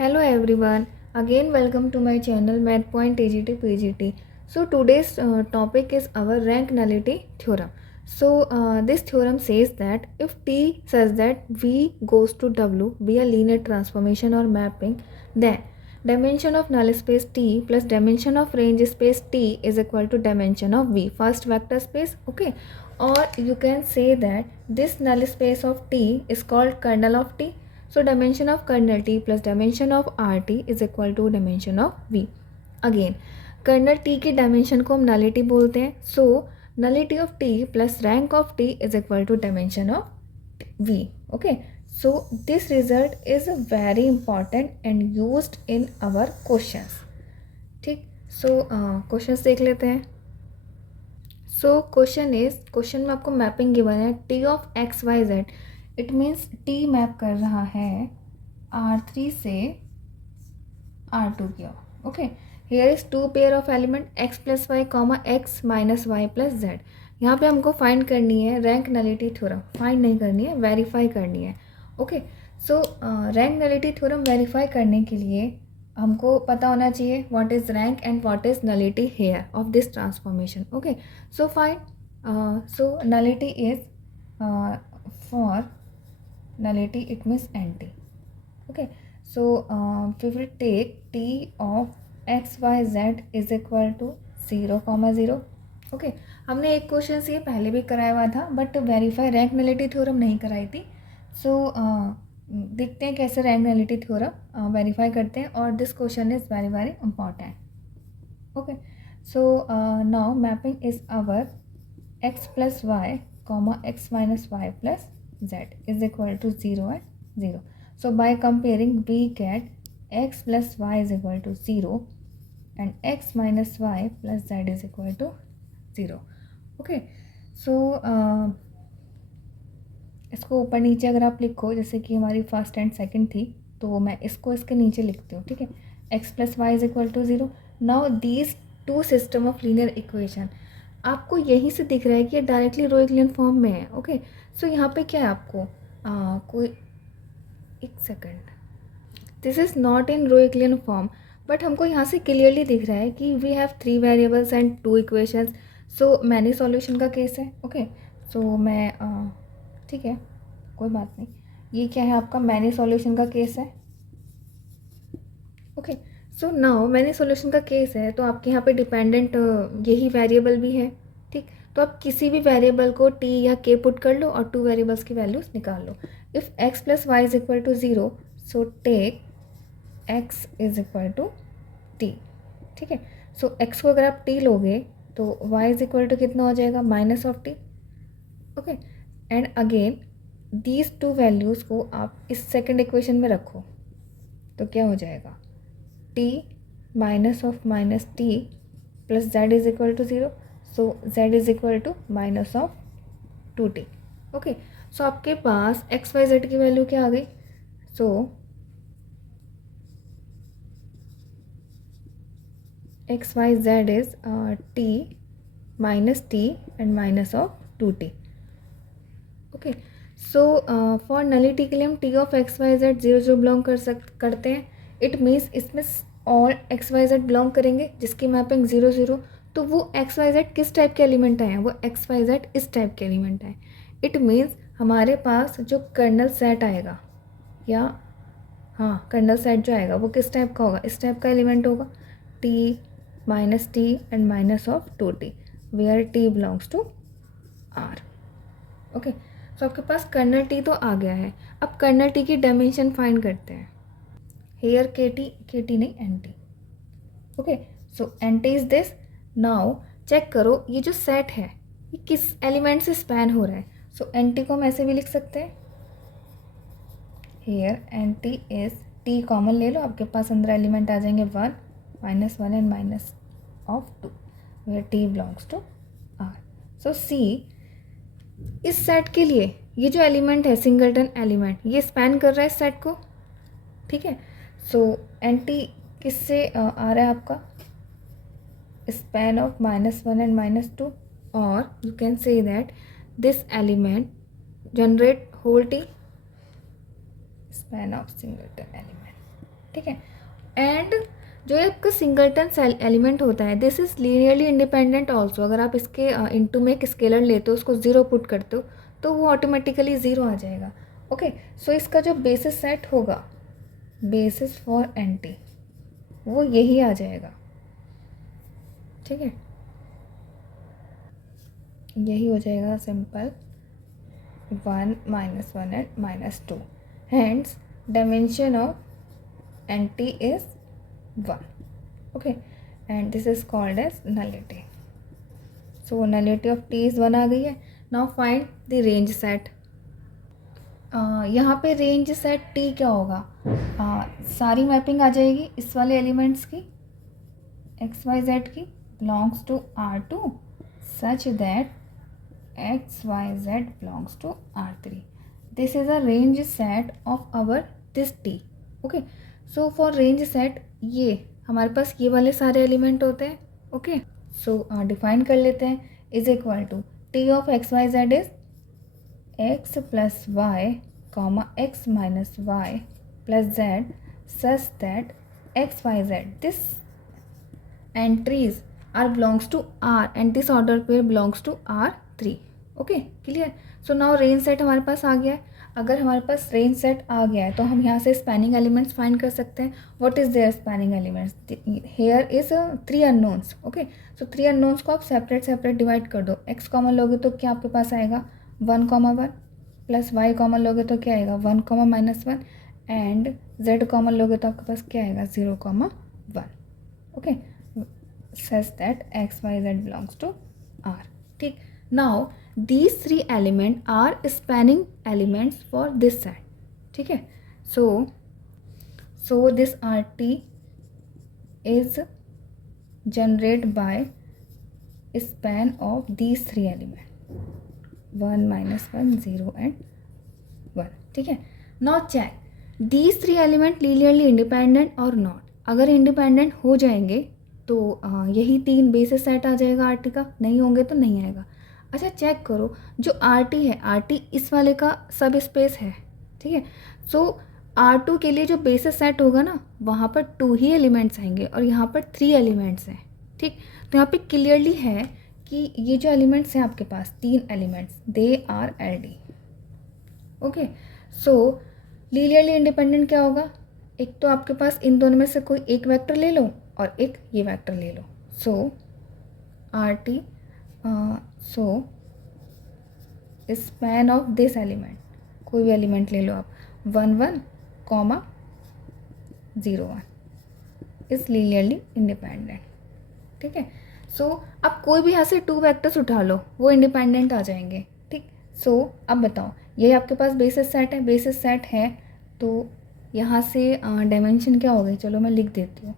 Hello everyone, again welcome to my channel MathPoint AGT PGT. So today's topic is our rank nullity theorem. So this theorem says that if T says that V goes to W via linear transformation or mapping, then dimension of null space T plus dimension of range space T is equal to dimension of V, first vector space, okay? Or you can say that this null space of T is called kernel of T. So dimension of kernel T plus dimension of RT is equal to dimension of V. Again, kernel T की dimension को हम nullity बोलते हैं. So nullity of T plus rank of T is equal to dimension of V. Okay. So this result is very important and used in our questions. ठीक. So questions देख लेते हैं. So question में आपको mapping given है T of x y z. It means T map कर रहा है R3 से R2 की ओर. Okay, here is two pair of element x plus Y comma x minus Y plus Z. यहाँ पे हमको फाइंड करनी है रैंक नलिटी थ्योरम. फाइंड नहीं करनी है, वेरीफाई करनी है. Okay, so rank nullity theorem verify करने के लिए हमको पता होना चाहिए what is rank and what is nullity here of this transformation. Okay, so find so nullity is for nullity it means NT. Okay, so we will take T of x y z is equal to 0,0. Okay, हमने एक question ये पहले भी कराया हुआ था but verify rank nullity theorem नहीं कराई थी. सो देखते हैं कैसे रैंक नलिटी थ्योरम वेरीफाई करते हैं और this question is very very important. Okay, so now mapping is our x plus Y comma x minus Y plus z is equal to 0 and 0. So by comparing we get x plus y is equal to 0 and x minus y plus z is equal to 0. Okay, so इसको ऊपर नीचे अगर आप लिखो जैसे कि हमारी first and second थी तो मैं इसको इसके नीचे लिखती हूँ. ठीक है, x plus Y is equal to 0. Now these two system of linear equation आपको यहीं से दिख रहा है कि ये डायरेक्टली रो इक्लियन फॉर्म में है. ओके, सो यहाँ पे क्या है आपको कोई एक second, this is not in row echelon form but हमको यहाँ से क्लियरली दिख रहा है कि we have 3 variables and 2 equations. So many solution का केस है. ओके, सो मैं ठीक है कोई बात नहीं, ये क्या है आपका मैनी सॉल्यूशन का केस है. ओके, सो नाउ मैंने सॉल्यूशन का केस है तो आपके यहाँ पे डिपेंडेंट यही वेरिएबल भी है. ठीक, तो आप किसी भी वेरिएबल को t या k पुट कर लो और 2 वेरिएबल्स की वैल्यूज निकाल लो. If x plus Y is equal to 0 so take x is equal to t. ठीक है, सो x को अगर आप t लोगे तो y इज इक्वल टू कितना हो जाएगा minus of t. Okay, and again these 2 values को आप इस सेकेंड इक्वेशन में रखो तो क्या हो जाएगा t minus of minus t plus z is equal to 0. So z is equal to minus of 2t. Okay, so आपके पास x y z की वैल्यू क्या आ गई. So x y z is t minus t and minus of 2t. Okay, so for nullity के लिए हम t of x y z 0 belong करते हैं. इट मीन्स इसमें all X Y Z belong करेंगे जिसकी मैपिंग 0 0. तो वो एक्स वाई जेड किस टाइप के एलिमेंट आए हैं, वो एक्स वाई जेड इस टाइप के एलिमेंट आए. इट मीन्स हमारे पास जो कर्नल सेट आएगा या हाँ कर्नल सेट जो आएगा वो किस टाइप का होगा, इस टाइप का एलिमेंट होगा T minus T and minus of 2t where T belongs to R. Okay, so आपके पास कर्नल टी तो आ गया है. अब कर्नल टी की डायमेंशन फाइंड करते हैं. हेयर के टी नहीं N T. Okay, so N T is this. Now check करो ये जो सेट है ये किस एलिमेंट से स्पैन हो रहा है. सो एन टी को हम ऐसे भी लिख सकते हैं. Here N T is T common ले लो, आपके पास अंदर एलिमेंट आ जाएंगे 1 minus 1 and minus of 2 where T belongs to R. So see इस सेट के लिए ये जो एलिमेंट है सिंगलटन एलिमेंट ये स्पैन कर रहा है इस सेट को. ठीक है, सो एन टी किससे आ रहा है आपका स्पैन ऑफ -1 एंड -2 और you can say that this element generate whole T span of singleton element. ठीक है। एंड जो आपका सिंगलटन एलिमेंट होता है, this is linearly independent also. अगर आप इसके इनटू में एक स्केलर लेते हो, उसको ज़ीरो पुट करते हो, तो वो ऑटोमेटिकली ज़ीरो आ जाएगा। ओके, सो इसका जो बेसिस सेट होगा, बेसिस फॉर एंटी, वो यही आ जाएगा। ठीक है, यही हो जाएगा simple 1 -1 and -2। Hands dimension of anti is 1। okay, and this is called as nullity. So nullity of t is 1 आ गई है। now find the range set। यहाँ पे रेंज सेट t क्या होगा, सारी मैपिंग आ जाएगी इस वाले एलिमेंट्स की, एक्स वाई जेड की, belongs to R2 such that x Y z belongs to R3। This is a range set of our this t। Okay, so for range set ये हमारे पास ये वाले सारे एलिमेंट होते हैं। ओके, सो define कर लेते हैं, is equal to T of x Y z is x plus Y comma x minus Y plus z such that x Y z this entries are belongs to R and this order pair belongs to R3। Okay, clear. So now range set हमारे पास आ गया है। अगर हमारे पास range set आ गया है तो हम यहाँ से स्पैनिंग एलिमेंट्स फाइंड कर सकते हैं। What is their spanning elements, here is 3 unknowns. Okay, so 3 unknowns को आप सेपरेट डिवाइड कर दो। एक्स कॉमन लोगे तो क्या आपके पास आएगा 1,1 प्लस वाई कॉमन लोगे तो क्या आएगा 1,-1 एंड जेड कॉमन लोगे तो आपके पास क्या आएगा 0,1। Okay, such that x Y z belongs to R। ठीक, now these 3 elements are spanning elements for this set। ठीक है, so this RT is generated by span of these 3 elements 1 -1 0 and 1। ठीक है, now check these 3 elements linearly independent or not। अगर independent हो जाएंगे तो यही 3 बेसिस सेट आ जाएगा RT का, नहीं होंगे तो नहीं आएगा। अच्छा, चेक करो जो RT है, RT इस वाले का सब स्पेस है। ठीक है, सो R2 के लिए जो बेसिस सेट होगा ना, वहाँ पर 2 ही एलिमेंट्स आएंगे और यहाँ पर 3 एलिमेंट्स हैं। ठीक, तो यहाँ पे क्लियरली है कि ये जो एलिमेंट्स हैं आपके पास 3 elements, they are LD। Okay, so linearly independent क्या होगा, एक तो आपके पास इन दोनों में से कोई एक वेक्टर ले लो और एक ये वेक्टर ले लो। सो RT so span of this element, कोई भी एलिमेंट ले लो आप, 1,1, 0,1 इज लीनियरली इंडिपेंडेंट। ठीक है, सो अब कोई भी यहाँ से 2 वेक्टर्स उठा लो, वो इंडिपेंडेंट आ जाएंगे। ठीक, सो अब बताओ, ये आपके पास बेसिस सेट है, बेसिस सेट है तो यहाँ से डायमेंशन क्या हो गई, चलो मैं लिख देती हूँ,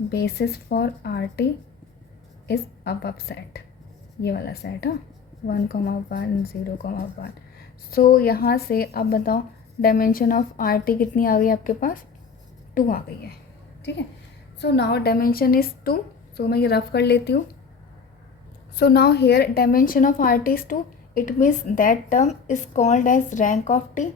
बेसिस फॉर RT इज अब सेट, ये वाला सेट, हाँ 1,1 0,1। सो यहाँ से अब बताओ डायमेंशन ऑफ RT कितनी आ गई आपके पास, 2 आ गई है। ठीक है, so now dimension is 2। So मैं ये रफ कर लेती हूँ। So now here dimension of RT is 2, it means that term is called as rank of T।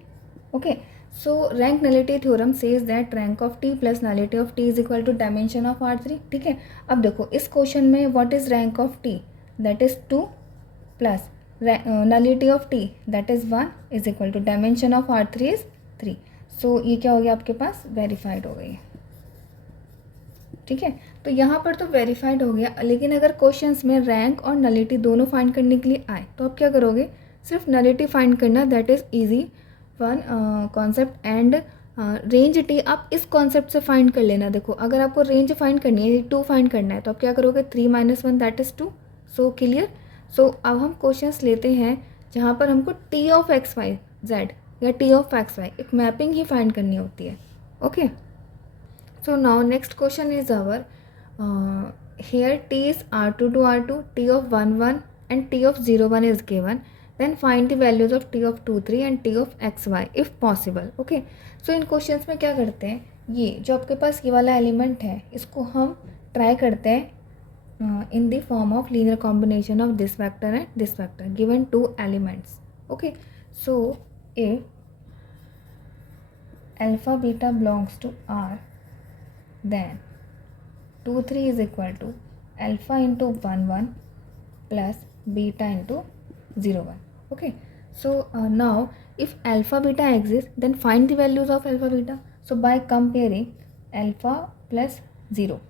Okay, so rank nullity theorem says that rank of T plus nullity of T is equal to dimension of R3। ठीक है, अब देखो इस question में what is rank of T, that is 2 plus nullity of T that is 1 is equal to dimension of R3 is 3। so ये क्या हो गया आपके पास, वेरीफाइड हो गई है। ठीक है, तो यहाँ पर तो वेरीफाइड हो गया, लेकिन अगर क्वेश्चंस में रैंक और नलिटी दोनों फाइंड करने के लिए आए तो आप क्या करोगे, सिर्फ नलिटी फाइंड करना, that is easy one concept. And range T आप इस कॉन्सेप्ट से फाइंड कर लेना। देखो अगर आपको रेंज फाइंड करनी है, 2 फाइंड करना है, तो आप क्या करोगे 3 - 1 that is 2। So clear. So अब हम क्वेश्चंस लेते हैं जहाँ पर हमको T of x Y Z या T ऑफ एक्स वाई एक मैपिंग ही फाइंड करनी होती है। Okay, so now next question is our here T is R2 to R2, T of 1 1 and T of 0 1 is given, then find the values of T of 2 3 and T of x y if possible। okay, so in questions में क्या करते हैं, ये जो आपके पास ये वाला element है इसको हम ट्राई करते हैं in the form of linear combination of this vector and this vector given 2 elements. Okay, so alpha beta belongs to R, then 2 3 is equal to alpha into 1 1 plus beta into 0 1. Okay, so now if alpha beta exists, then find the values of alpha beta. So by comparing alpha plus 0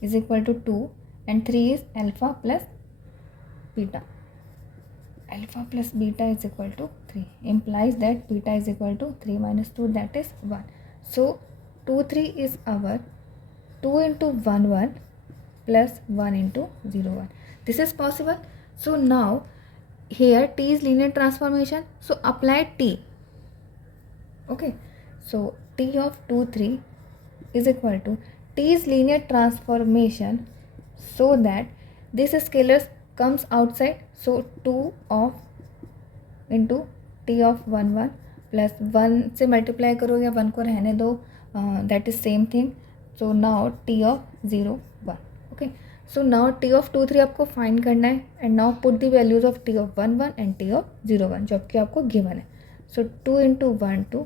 is equal to 2 and 3 is alpha plus beta. Alpha plus beta is equal to 3 implies that beta is equal to 3 minus 2, that is 1. So 2 3 is our 2 into 1 1 plus 1 into 0 1. This is possible. So now here T is linear transformation, so apply T. Okay, so T of 2 3 is equal to T is linear transformation so that this scalar comes outside, so 2 of into T of 1 1 plus 1 से multiply करो या 1 को रहने दो, that is same thing. So now T of 0 1. Okay, so now T of 2 3 आपको find करना है and now put the values of T of 1 1 and T of 0 1 जो कि आपको गिवन है. सो 2 इंटू 1 2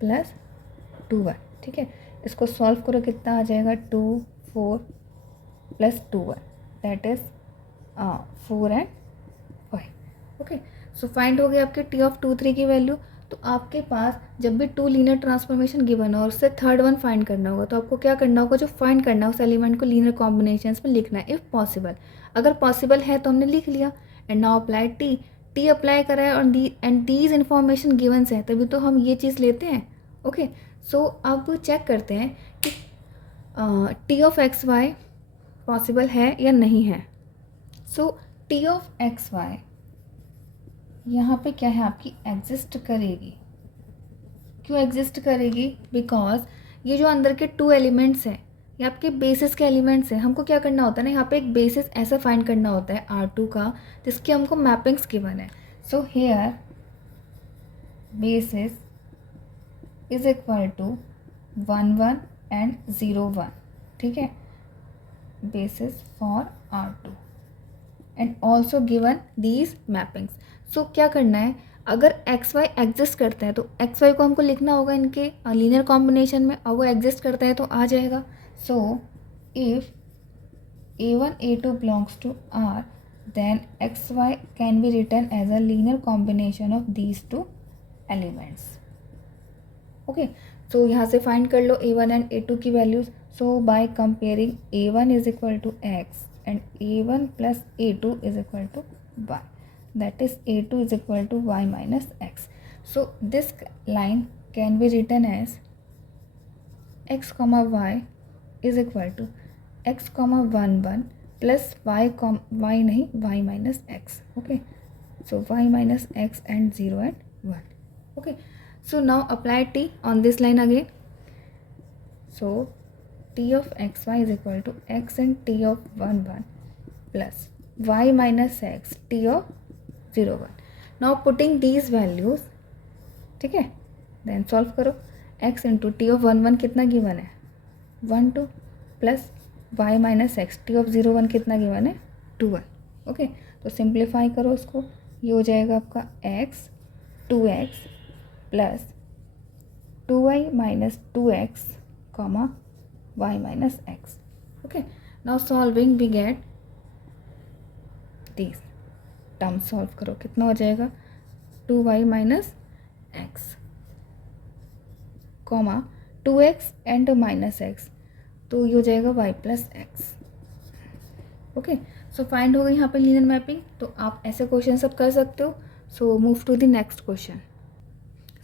प्लस 2 1. ठीक है, इसको सॉल्व करो, कितना आ जाएगा 2 4 plus 2 1, that is 4 and 5. Okay, so find हो गई आपके T ऑफ 2 3 की वैल्यू. तो आपके पास जब भी 2 लीनियर ट्रांसफॉर्मेशन गिवन हो और उससे थर्ड वन फाइंड करना होगा, तो आपको क्या करना होगा, जो फाइंड करना है उस एलिमेंट को लीनियर कॉम्बिनेशंस में लिखना है इफ़ पॉसिबल. अगर पॉसिबल है तो हमने लिख लिया and now apply T apply करा है और एंड दीज इन्फॉर्मेशन गिवन्स है, तभी तो हम ये चीज़ लेते हैं. ओके, सो अब चेक करते हैं कि T of x y possible है या नहीं है. So T of x y यहाँ पे क्या है, आपकी एग्जिस्ट करेगी. क्यों एग्जिस्ट करेगी, बिकॉज ये जो अंदर के 2 एलिमेंट्स हैं ये आपके बेसिस के एलिमेंट्स हैं. हमको क्या करना होता है ना, यहाँ पे एक बेसिस ऐसा फाइंड करना होता है R2 का जिसकी हमको मैपिंग्स गिवन है. So here basis is equal to 1 1 and 0 1. ठीक है, basis for R2 and also given these mappings. सो क्या करना है, अगर एक्स वाई एग्जिस्ट करता है तो एक्स वाई को हमको लिखना होगा इनके लीनियर कॉम्बिनेशन में, और वो एग्जिस्ट करता है तो आ जाएगा. So if A1 A2 belongs to R, then X Y can be written as a linear combination of these 2 elements. Okay, so यहाँ से फाइंड कर लो A1 एंड A2 की values. So by comparing A1 is equal to X and A1 plus A2 is equal to y, that is A2 is equal to y minus x. So this line can be written as x comma y is equal to x comma 1 1 plus y नहीं y minus x. Okay, so y minus x and 0 and 1. Okay, so now apply T on this line again. So T of xy is equal to x and T of 1 1 plus y minus x T of 0 1. Now putting these values, ठीक है, then solve करो. x into T of 1 1 कितना given है 1 2 plus y minus x T of 0 1 कितना given है 2 1. Okay, तो simplify करो उसको, ये हो जाएगा आपका x 2x plus 2y minus 2x comma y minus x. Okay, now solving we get these terms. Solve करो, कितना हो जाएगा 2y minus x comma 2x and minus x, तो ये हो जाएगा y plus x. Okay, so find हो गई यहाँ पे लीनियर मैपिंग. तो आप ऐसे क्वेश्चन सब कर सकते हो. So move to the next question.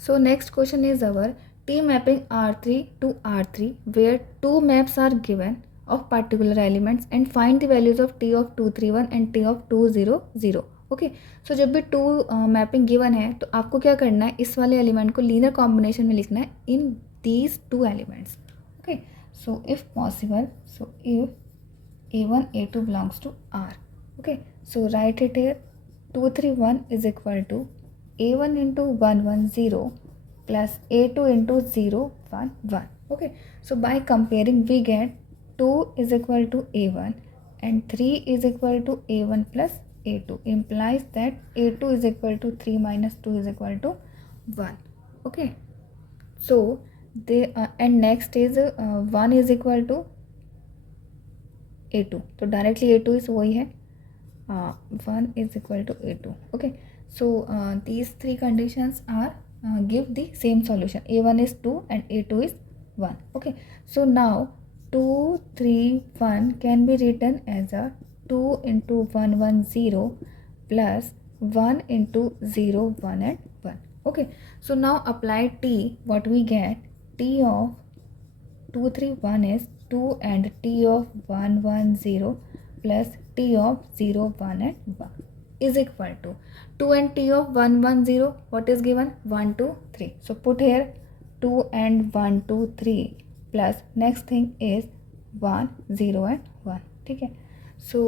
So next question is our T mapping R3 to R3 where 2 maps are given of particular elements and find the values of T of 231 and T of 200. Okay, सो जब भी 2 mapping given है तो आपको क्या करना है, इस वाले एलिमेंट को लीनियर कॉम्बिनेशन में लिखना है in these 2 elements. Okay, so if possible, so if A1 A2 belongs to R. Okay, so write it here 231 is equal to A1 into 1 1 0 plus A2 into 0 1 1. Okay, so by comparing we get 2 is equal to A1 and 3 is equal to A1 plus A2, implies that A2 is equal to 3 minus 2 is equal to 1. Okay, So they and next is 1 is equal to a2, तो directly a2 is वही है 1 is equal to a2. Okay, so these three conditions are give the same solution. A1 is 2 and a2 is 1. Okay, so now 2 3 1 can be written as a 2 into 1 1 0 plus 1 into 0 1 and 1. Okay, so now apply t. What we get, t of 2 3 1 is 2 and t of 1 1 0 plus t of 0 1 and 1 is equal to 2 and t of 1 1 0. What is given? 1 2 3. So put here 2 and 1 2 3 plus next thing is 1 0 and 1. ठीक है. So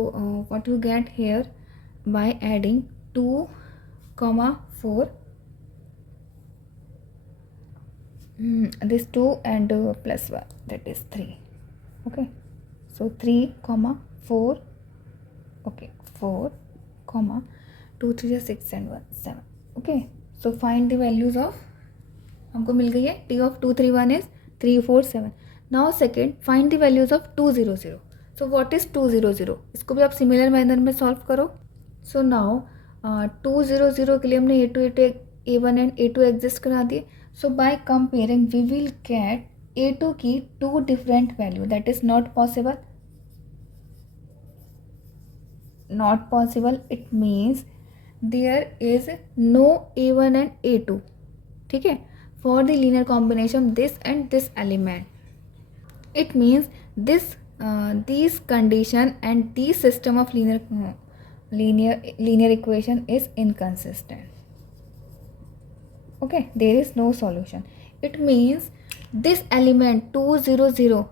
what you get here by adding 2 comma 4 this 2 and plus 1, that is 3. Okay, so 3 comma 4, okay 4 comma 2 3 6 and 1 7. Okay, so find the values of, हमको मिल गई है t of 2 3 1 is 3 4 7. Now second, find the values of 2 0 0. So what is 2 0 0? इसको भी आप similar manner में solve करो. So now 2 0 0 के लिए हमने a2 a1 and a2 exist करा दिए. So by comparing we will get a2 की 2 different value. That is not possible. Not possible. It means there is no a1 and a2. ठीक है, for the linear combination of this and this element. It means this these condition and this system of linear equation is inconsistent. Okay, there is no solution. It means this element 2 0 0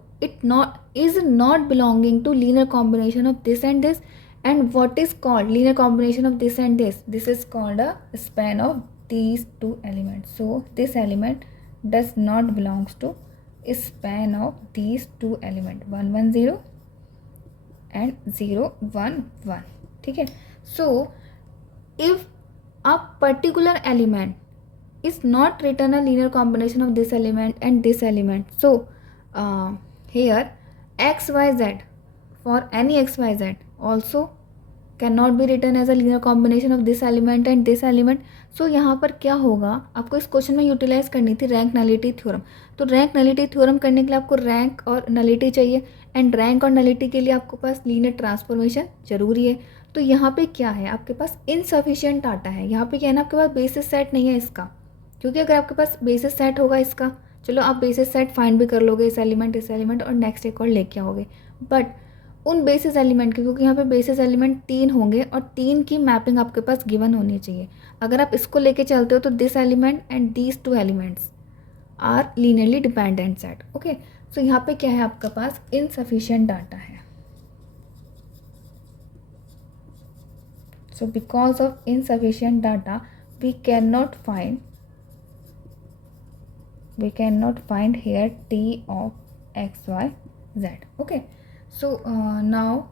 is not belonging to linear combination of this and this. And what is called linear combination of this and this? This is called a span of these two elements. So this element does not belongs to span of these two elements 1 1 0 and 0 1 1. ठीक है. So if a particular element is not written a linear combination of this element and this element, so here x y z, for any x y z also cannot be written as a linear combination of this element and this element. So यहाँ पर क्या होगा, आपको इस question में utilise करनी थी rank nullity theorem. तो रैंक नलिटी थ्योरम करने के लिए आपको रैंक और नलिटी चाहिए, एंड रैंक और नलिटी के लिए आपके पास लीनियर ट्रांसफॉर्मेशन जरूरी है. तो यहाँ पे क्या है, आपके पास इनसफिशिएंट डाटा है. यहाँ पे क्या है ना, आपके पास बेसिस सेट नहीं है इसका, क्योंकि अगर आपके पास बेसिस सेट होगा इसका, चलो आप बेसिस सेट फाइंड भी कर लोगे, इस एलिमेंट और नेक्स्ट एक और लेके आओगे. बट उन बेसिस एलिमेंट के, क्योंकि यहाँ पे बेसिस एलिमेंट 3 होंगे और 3 की मैपिंग आपके पास गिवन होनी चाहिए. अगर आप इसको लेके चलते हो तो this element and these 2 elements are linearly dependent set. Okay, so यहाँ पे क्या है, आपके पास इनसफिशिएंट डाटा है. So because of insufficient data we cannot find here t of x y z. Okay, so now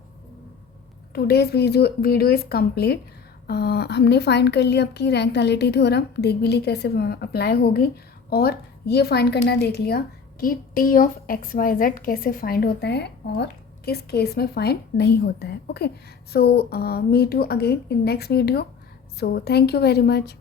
today's video is complete. हमने find कर लिया आपकी रैंक नलिटी थ्योरम, देख भी ली कैसे अप्लाई होगी, और ये फाइंड करना देख लिया कि t of x Y z कैसे फाइंड होता है और किस केस में फाइंड नहीं होता है. Okay, so meet you again in next video. So thank you very much.